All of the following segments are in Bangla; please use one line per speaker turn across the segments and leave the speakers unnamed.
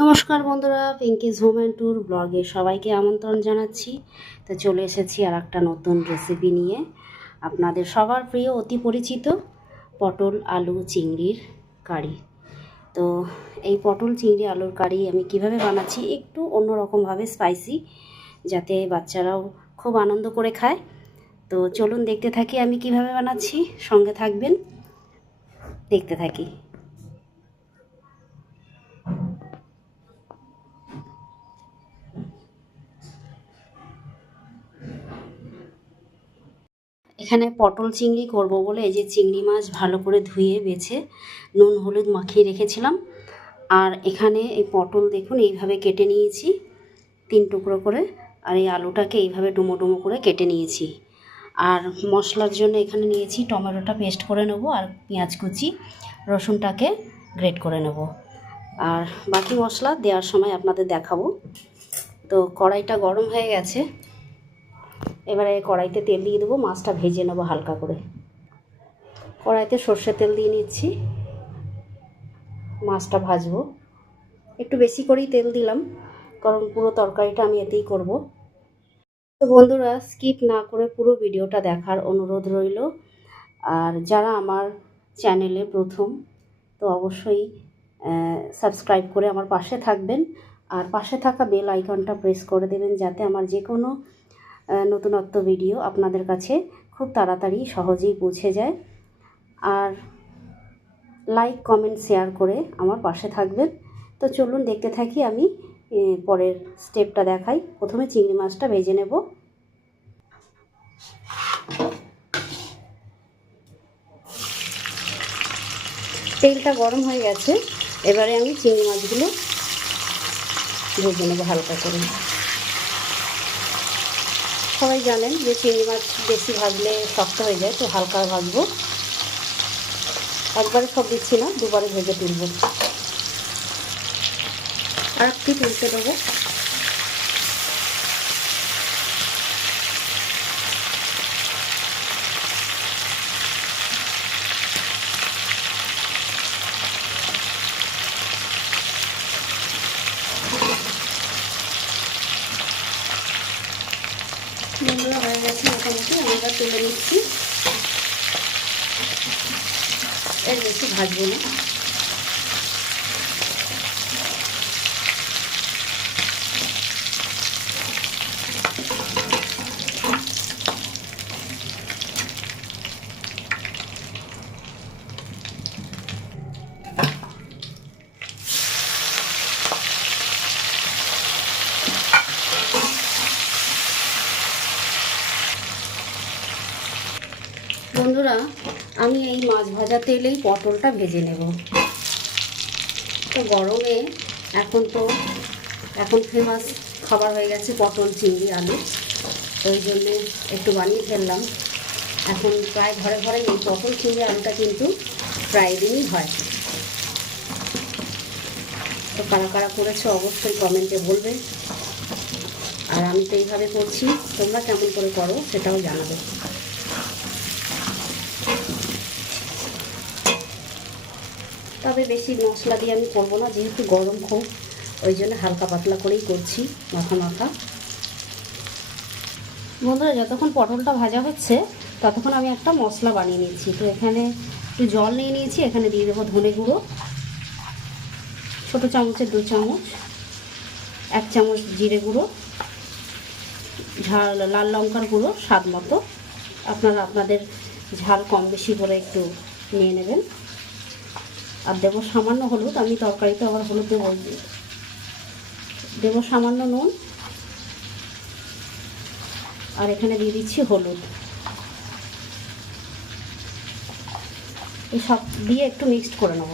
নমস্কার বন্ধুরা পিঙ্কিজ হোম অ্যান্ড ট্যুর ব্লগে সবাইকে আমন্ত্রণ জানাচ্ছি। তো চলে এসেছি আর একটা নতুন রেসিপি নিয়ে। আপনাদের সবার প্রিয়, অতি পরিচিত পটল, আলু, চিংড়ির কারি। তো এই পটল, চিংড়ি, আলুর কারি আমি কীভাবে বানাচ্ছি, একটু অন্যরকমভাবে স্পাইসি যাতে বাচ্চারাও খুব আনন্দ করে খায়। তো চলুন দেখতে থাকি আমি কীভাবে বানাচ্ছি, সঙ্গে থাকবেন, দেখতে থাকি। এখানে পটল চিংড়ি করব বলে এই যে চিংড়ি মাছ ভালো করে ধুয়ে বেছে নুন, হলুদ মাখিয়ে রেখেছিলাম। আর এখানে এই পটল দেখুন এইভাবে কেটে নিয়েছি, তিন টুকরো করে। আর এই আলুটাকে এইভাবে ডুমো ডুমো করে কেটে নিয়েছি। আর মশলার জন্য এখানে নিয়েছি টমেটোটা পেস্ট করে নেব আর পেঁয়াজ কুচি, রসুনটাকে গ্রেট করে নেব। আর বাকি মশলা দেওয়ার সময় আপনাদের দেখাবো। তো কড়াইটা গরম হয়ে গেছে। এবারে কড়াইতে তেল দিয়ে দেবো, মাছটা ভেজে নেব হালকা করে। কড়াইতে সর্ষের তেল দিয়ে নিচ্ছি। মাছটা ভাজবো। একটু বেশি করেই তেল দিলাম, কারণ পুরো তরকারিটা আমি এতেই করব। তো বন্ধুরা, স্কিপ না করে পুরো ভিডিওটা দেখার অনুরোধ রইল। আর যারা আমার চ্যানেলে প্রথম, তো অবশ্যই সাবস্ক্রাইব করে আমার পাশে থাকবেন। আর পাশে থাকা বেল আইকনটা প্রেস করে দেবেন, যাতে আমার যে কোনো নতুনত্ব ভিডিও আপনাদের কাছে খুব তাড়াতাড়ি সহজেই পৌঁছে যায়। আর লাইক কমেন্ট শেয়ার করে আমার পাশে থাকবেন। তো চলুন দেখতে থাকি আমি পরের স্টেপটা দেখাই। প্রথমে চিংড়ি মাছটা ভেজে নেব। তেলটা গরম হয়ে গেছে। এবারে আমি চিংড়ি মাছগুলো ভেজে নেব হালকা করে। সবাই জানেন যে চিংড়ি মাছ বেশি ভাজলে শক্ত হয়ে যায়, তো হালকা ভাজবো। একবারে সব দিচ্ছি না, দুবারে ভেজে তুলব। আর একটি তুলতে দেবো নোংরা হয়ে গেছে মোটামুটি আমি এবার তুলে নিচ্ছি। এর বেশি ভাজবো না বন্ধুরা আমি এই মাছ ভাজা তেলেই পটলটা ভেজে নেব। তো গরমে এখন তো, এখন ফেমাস খাবার হয়ে গেছে পটল, চিংড়ি, আলু। ওই জন্যে একটু বানিয়ে ফেললাম। এখন প্রায় ঘরে ঘরে এই পটল, চিংড়ি, আলুটা কিন্তু প্রায় দিনই হয়। তো কারা কারা করেছ অবশ্যই কমেন্টে বলবে। আর আমি তো এইভাবে করছি, তোমরা কেমন করে করো সেটাও জানাবে। তবে বেশি মশলা দিয়ে আমি করব না, যেহেতু গরম খুব, ওই জন্য হালকা পাতলা করেই করছি, মাখা মাখা। বন্ধুরা, যতক্ষণ পটলটা ভাজা হচ্ছে, ততক্ষণ আমি একটা মশলা বানিয়ে নিয়েছি। তো এখানে একটু জল নিয়ে নিয়েছি, এখানে দিয়ে দেবো ধনে গুঁড়ো। ছোটো চামচের দু চামচ, এক চামচ জিরে গুঁড়ো, ঝাল, লাল লঙ্কার গুঁড়ো, স্বাদ মতো। আপনারা আপনাদের ঝাল কম বেশি করে একটু নিয়ে নেবেন। আর দেবো সামান্য হলুদ, আমি তরকারিতে আবার হলুদ দেবো দেবো সামান্য নুন, আর এখানে দিয়ে দিচ্ছি হলুদ। এই সব দিয়ে একটু মিক্সড করে নেব।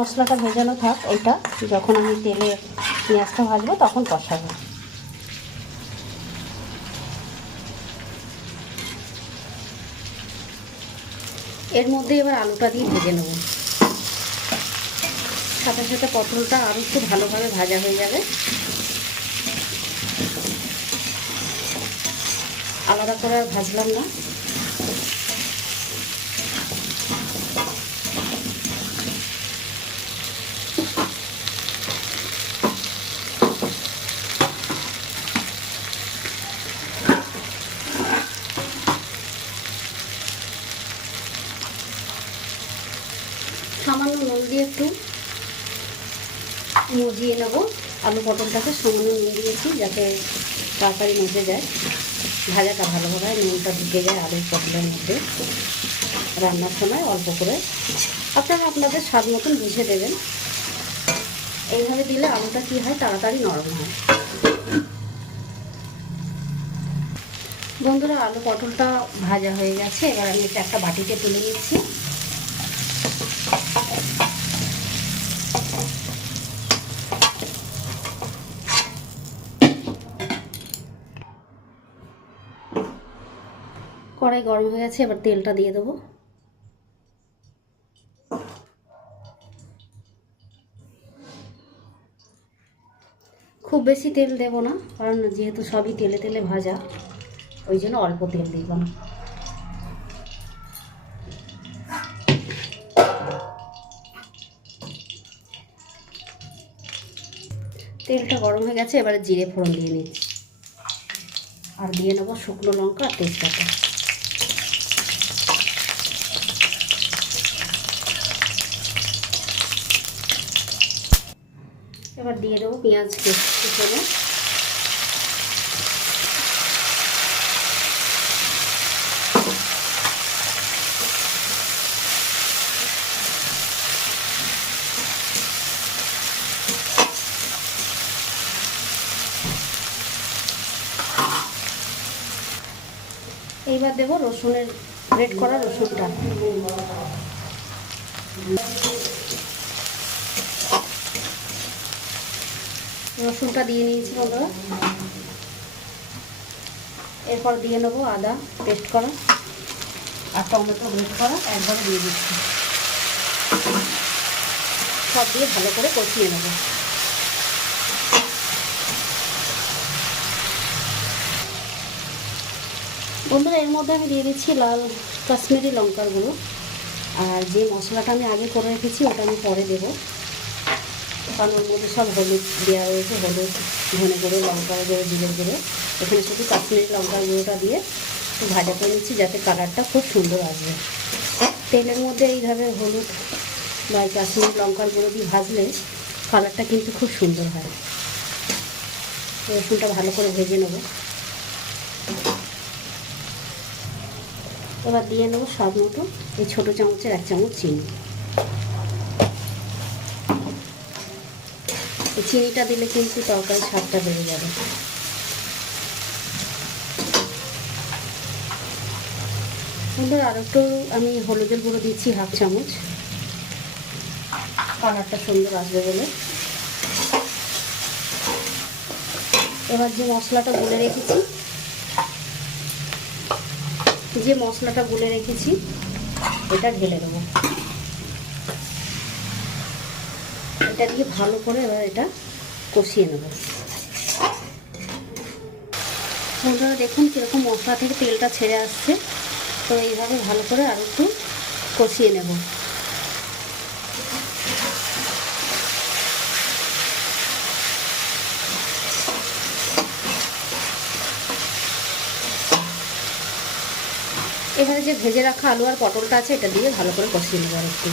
মশলাটা ভেজানো থাক, ওইটা। যখন আমি তেলে পেঁয়াজটা ভাজবো, তখন কষাবো। এর মধ্যে এবার আলুটা দিয়ে ভেজে নেব। সাথে সাথে পটলটা আরও একটু ভালোভাবে ভাজা হয়ে যাবে। আলাদা করে আর ভাজলাম না। নুন দিয়ে একটু মজিয়ে নেব। আলু পটলটাকে সামান্য নুন দিয়েছি যাতে তাড়াতাড়ি মজে যায়। ভাজাটা ভালোভাবে নুনটা ঢুকে যায় আলুর পটলের মধ্যে। রান্নার সময় অল্প করে। আপনারা আপনাদের স্বাদ মতন বুঝে দেবেন। এইভাবে দিলে আলুটা কী হয়? তাড়াতাড়ি নরম হয়। বন্ধুরা, আলু পটলটা ভাজা হয়ে গেছে। এবার আমি একটা বাটিতে তুলে নিচ্ছি। কড়াই গরম হয়ে গেছে, এবার তেলটা দিয়ে দেবো। খুব বেশি তেল দেব না, কারণ যেহেতু সবই তেলে তেলে ভাজা, ওই জন্য অল্প তেল দিলাম। তেলটা গরম হয়ে গেছে, এবারে জিরে ফোড়ন দিয়ে নিচ্ছি। আর দিয়ে নেব শুকনো লঙ্কা আর তেজপাতা। এবার দিয়ে দেবো পেঁয়াজ কুচনো এইবার দেবো রসুনের গ্রেট করা রসুনটা। রসুনটা দিয়ে নিয়েছি বন্ধুরা। এরপর দিয়ে নেব আদা পেস্ট করা, আর টমেটো গ্রেট করা, একবারে দিয়ে দিচ্ছি। সব দিয়ে ভালো করে কষিয়ে নেব। বন্ধুরা, এর মধ্যে আমি দিয়ে দিচ্ছি লাল কাশ্মীরি লঙ্কার গুঁড়ো। আর যে মশলাটা আমি আগে করে রেখেছি, ওটা আমি পরে দেবো। ওর মধ্যে সব হলুদ দেওয়া রয়েছে, হলুদ, ধনে গুঁড়ো লঙ্কার গুঁড়ো জিরের গুঁড়ো। এখানে শুধু কাশ্মীরি লঙ্কার গুঁড়োটা দিয়ে ভাজা করে নিচ্ছি যাতে কালারটা খুব সুন্দর আসবে। তেলের মধ্যে এইভাবে হলুদ বা কাশ্মীরি লঙ্কার গুঁড়ো দিয়ে ভাজলে কালারটা কিন্তু খুব সুন্দর হয়। রসুনটা ভালো করে ভেজে নেব। এবার দিয়ে নেব স্বাদ মতো এই ছোটো চামচের এক চামচ চিনি। চিনিটা দিলে কিন্তু তরকারি স্বাদটা বেড়ে যাবে। সুন্দর আর একটু আমি হলুদের গুঁড়ো দিচ্ছি হাফ চামচ। কালারটা সুন্দর আসবে বলে। এবার যে মশলাটা গুলে রেখেছি, যে মশলাটা গুলে রেখেছি, এটা ঢেলে দেবো। এটা দিয়ে ভালো করে এবার এটা কষিয়ে নেব। বন্ধুরা, দেখুন কীরকম মশলা থেকে তেলটা ছেড়ে আসছে। তো এইভাবে ভালো করে আর একটু কষিয়ে নেব। এবারে যে ভেজে রাখা আলু আর পটলটা আছে, এটা দিয়ে ভালো করে কষিয়ে নেব আর একটু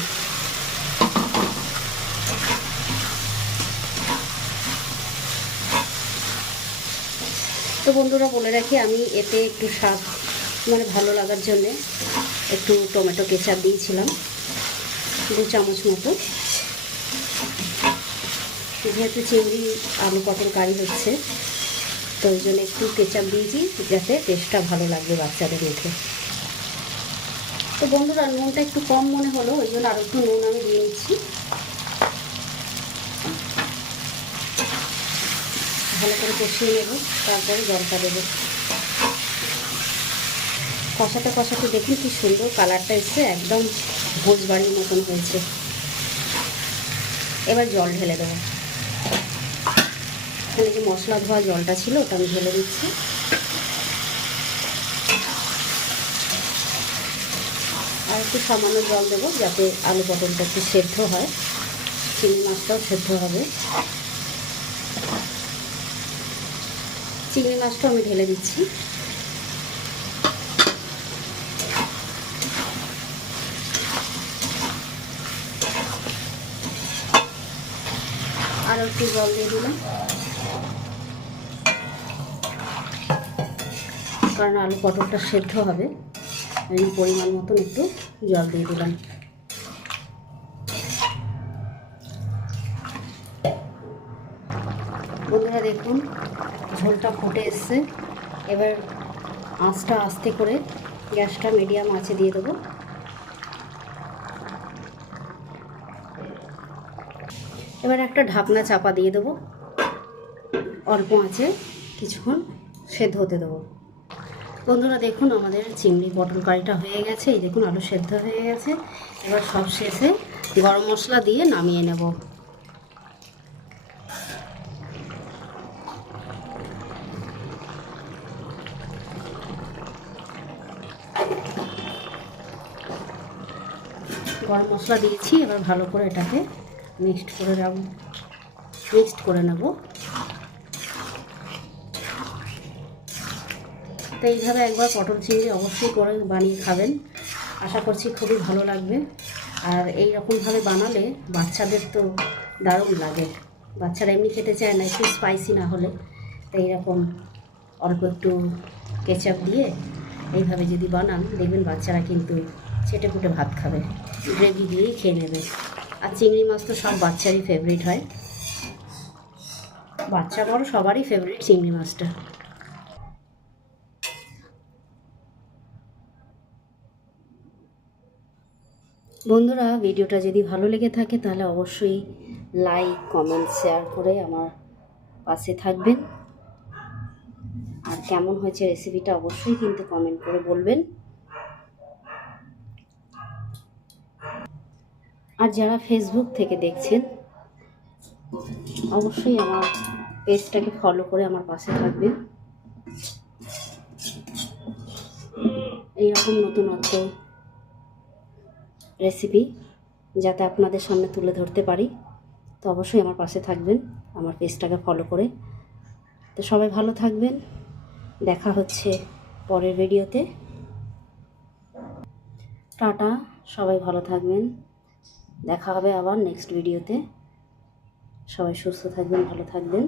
তো বন্ধুরা বলে রাখি, আমি এতে একটু স্বাদ মানে ভালো লাগার জন্যে একটু টমেটো কেচাপ দিয়েছিলাম, দু চামচ মতো। যেহেতু চিংড়ি, আলু, পটল, কারি হচ্ছে, তো ওই জন্য একটু কেচাপ দিয়েছি যাতে টেস্টটা ভালো লাগবে বাচ্চাদের মুখে। তো বন্ধুরা, নুনটা একটু কম মনে হলো, ওই জন্য আরও একটু নুন আমি দিয়ে নিচ্ছি। ভালো করে কষিয়ে নেব, তারপরে জলটা দেবো। কষাতে কষাতে দেখুন কি সুন্দর কালারটা এসছে, একদম ভোজ বাড়ির মতন হয়েছে। এবার জল ঢেলে দেবো। এখানে যে মশলা ধোয়া জলটা ছিল, ওটা আমি ঢেলে দিচ্ছি। আর একটু সামান্য জল দেবো যাতে আলু পটলটা একটু সেদ্ধ হয়। চিংড়ি মাছটাও সেদ্ধ হবে। চিংড়ি মাছটা আমি ঢেলে দিচ্ছি। আর একটু জল দিয়ে দিলাম। কারণ আলু পটলটা সেদ্ধ হবে, এই পরিমাণ মতন একটু জল দিয়ে দিলাম। বন্ধুরা দেখুন ঝোলটা ফুটে এসছে। এবার আঁচটা আস্তে করে গ্যাসটা মিডিয়াম আঁচে দিয়ে দেবো। এবার একটা ঢাকনা চাপা দিয়ে দেবো। অল্প আঁচে কিছুক্ষণ সেদ্ধ হতে দেবো। বন্ধুরা, দেখুন আমাদের চিংড়ি পটল কারিটা হয়ে গেছে। এই দেখুন, আলু সেদ্ধ হয়ে গেছে। এবার সব শেষে গরম মশলা দিয়ে নামিয়ে নেব। গরম মশলা দিয়েছি, এবার ভালো করে এটাকে মিক্সড করে রাখ মিক্সড করে নেব। তো এইভাবে একবার পটল চিংড়ি অবশ্যই করে বানিয়ে খাবেন। আশা করছি খুবই ভালো লাগবে। আর এই রকমভাবে বানালে বাচ্চাদের তো দারুণ লাগে। বাচ্চারা এমনি খেতে চায় না, একটু স্পাইসি না হলে। তো এইরকম অল্প একটু কেচাপ দিয়ে এইভাবে যদি বানান, দেখবেন বাচ্চারা কিন্তু চেটে পুটে ভাত খাবে। গ্রেভি দিয়েই খেয়ে নেবে। আর চিংড়ি মাছ তো সব বাচ্চারই ফেভারিট হয়। বাচ্চা বড় সবারই ফেভারিট চিংড়ি মাছটা। বন্ধুরা, ভিডিওটা যদি ভালো লেগে থাকে, তাহলে অবশ্যই লাইক কমেন্ট শেয়ার করে আমার পাশে থাকবেন। আর কেমন হয়েছে রেসিপিটা অবশ্যই কিন্তু কমেন্ট করে বলবেন। আর যারা ফেসবুক থেকে দেখছেন, অবশ্যই আমার পেজটাকে ফলো করে আমার পাশে থাকবেন। এইরকম নতুনত্ব রেসিপি যাতে আপনাদের সামনে তুলে ধরতে পারি, তো অবশ্যই আমার পাশে থাকবেন, আমার পেজটাকে ফলো করে। তো সবাই ভালো থাকবেন, দেখা হচ্ছে পরের ভিডিওতে টাটা, সবাই ভালো থাকবেন। দেখা হবে আবার নেক্সট ভিডিওতে সবাই সুস্থ থাকবেন ভালো থাকবেন।